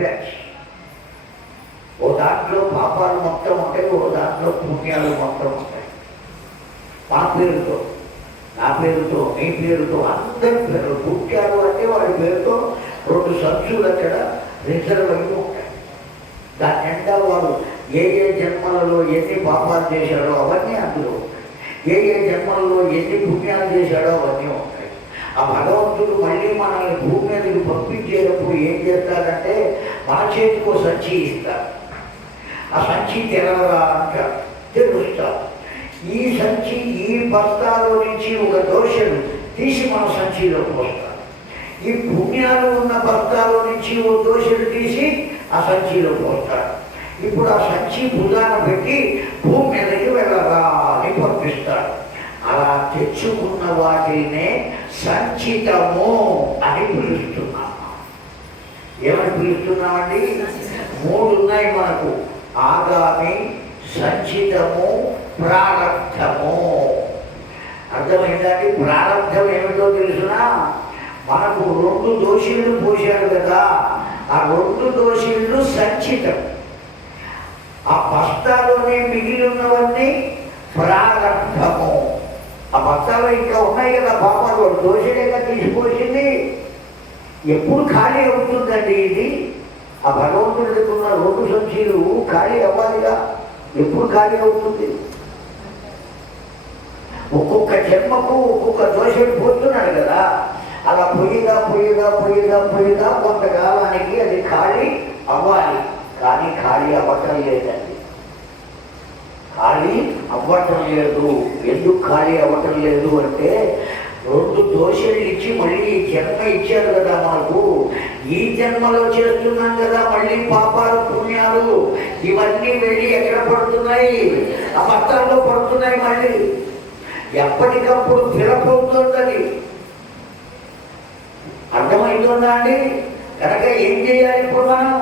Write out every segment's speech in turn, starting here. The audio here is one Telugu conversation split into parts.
బ్యాగ్స్. ఓ దాంట్లో పాపాలు మొత్తం ఉంటాయి, ఓ దాంట్లో పుణ్యాలు మొత్తం ఉంటాయి. మా పేరుతో, నా పేరుతో, మీ పేరుతో, అందరి పేరు పుట్టాడు అంటే వాడి పేరుతో 2 సంచులు అక్కడ రిజర్వ్ అయ్యి ఉంటాయి. దాని నిండా వాడు ఏ జన్మలలో ఎన్ని పాపాలు చేశాడో అవన్నీ అందులో ఉంటాయి. ఏ జన్మలలో ఎన్ని పుణ్యాలు చేశాడో అవన్నీ ఉంటాయి. ఆ భగవంతుడు మళ్ళీ మనల్ని భూమి మీదకి పంపించేటప్పుడు ఏం చేస్తాడంటే మన చేతికి ఒక సంచి ఇస్తాడు. ఆ సంచి తెరవరా అంటాడు, తెరుస్తాడు. ఈ సంచి, ఈ బస్తాలో నుంచి ఒక దోషను తీసి మన సంచిలో పోస్తాడు. ఈ పుణ్యాలు ఉన్న బస్తాలో నుంచి ఓ దోషను తీసి ఆ సంచిలో పోస్తాడు. ఇప్పుడు ఆ సంచి భుజాన పెట్టి భూమి మీదకి వెళ్ళరా అని పంపిస్తాడు. అలా తెచ్చుకున్న వాటినే సంచితము అని పిలుస్తున్నాము. ఏమని పిలుస్తున్నామండి? 3 ఉన్నాయి మనకు: ఆగామి, సంచితము, ప్రారబ్ధము. అర్థమైందండి? ప్రారబ్ధం ఏమిటో తెలుసునా? మనకు 2 దోషులు పోశాడు కదా, ఆ 2 దోషులు సంచితం. ఆ బస్తాలోనే మిగిలి ఉన్నవన్నీ ప్రారబ్ధము. ఆ బస్తాలో ఇంకా ఉన్నాయి కదా పాపాలు, దోషులేగా తీసిపోసింది. ఎప్పుడు ఖాళీ అవుతుందండి ఇది? ఆ భగవంతుడి దగ్గర ఉన్న 2 సంచులు ఖాళీ అవ్వాలిగా. ఎప్పుడు ఖాళీ అవుతుంది? ఒక్కొక్క జన్మకు ఒక్కొక్క దోషుడు పోతున్నాడు కదా. అలా పొయ్యిగా కొంతకాలానికి అది ఖాళీ అవ్వాలి. కానీ ఖాళీ అవ్వటం లేదండి. ఖాళీ అవ్వటం లేదు. ఎందుకు ఖాళీ అవ్వటం లేదు అంటే 2 దోషులు ఇచ్చి మళ్ళీ ఈ జన్మ ఇచ్చారు కదా మనకు. ఈ జన్మలో చేస్తున్నాం కదా మళ్ళీ పాపాలు, పుణ్యాలు ఇవన్నీ వెళ్ళి ఎక్కడ పడుతున్నాయి? ఆ బస్తాల్లో పడుతున్నాయి. మళ్ళీ ఎప్పటికప్పుడు ఫిలప్ అవుతుందని అర్థమవుతుందా అండి? కనుక ఏం చేయాలి? ఇప్పుడు మనం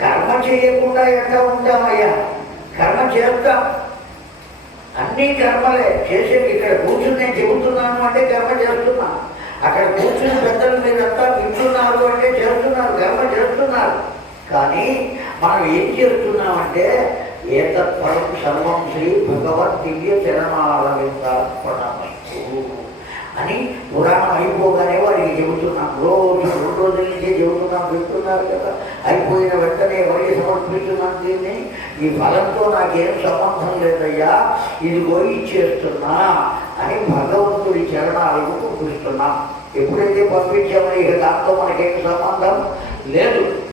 కర్మ చేయకుండా ఎట్లా ఉంటామయ్యా? కర్మ చేస్తాం, అన్ని కర్మలే చేసేది. ఇక్కడ కూర్చుని నేను చెబుతున్నాను అంటే కర్మ చేస్తున్నా. అక్కడ కూర్చుని పెద్దలు మీరంతా వింటున్నారు అంటే చేస్తున్నారు, కర్మ చేస్తున్నారు. కానీ మనం ఏం చేస్తున్నామంటే ఏతత్పరం సర్వం శ్రీ భగవద్ దివ్య చరణారవిందార్పణమస్తు అని పురాణం అయిపోగానే వాడికి చెబుతున్నాం. రోజు 2 రోజుల నుంచే చెబుతున్నాం, వింటున్నారు కదా. అయిపోయిన వెంటనే ఎవరికి సమర్పిస్తున్నాం దీన్ని? ఈ ఫలంతో నాకేం సంబంధం లేదయ్యా, ఇదిగో ఇచ్చేస్తున్నా అని భగవంతుడి చరణాలకు పంపిస్తున్నాం. ఎప్పుడైతే పంపించామో ఇక దాంతో మనకేం సంబంధం లేదు.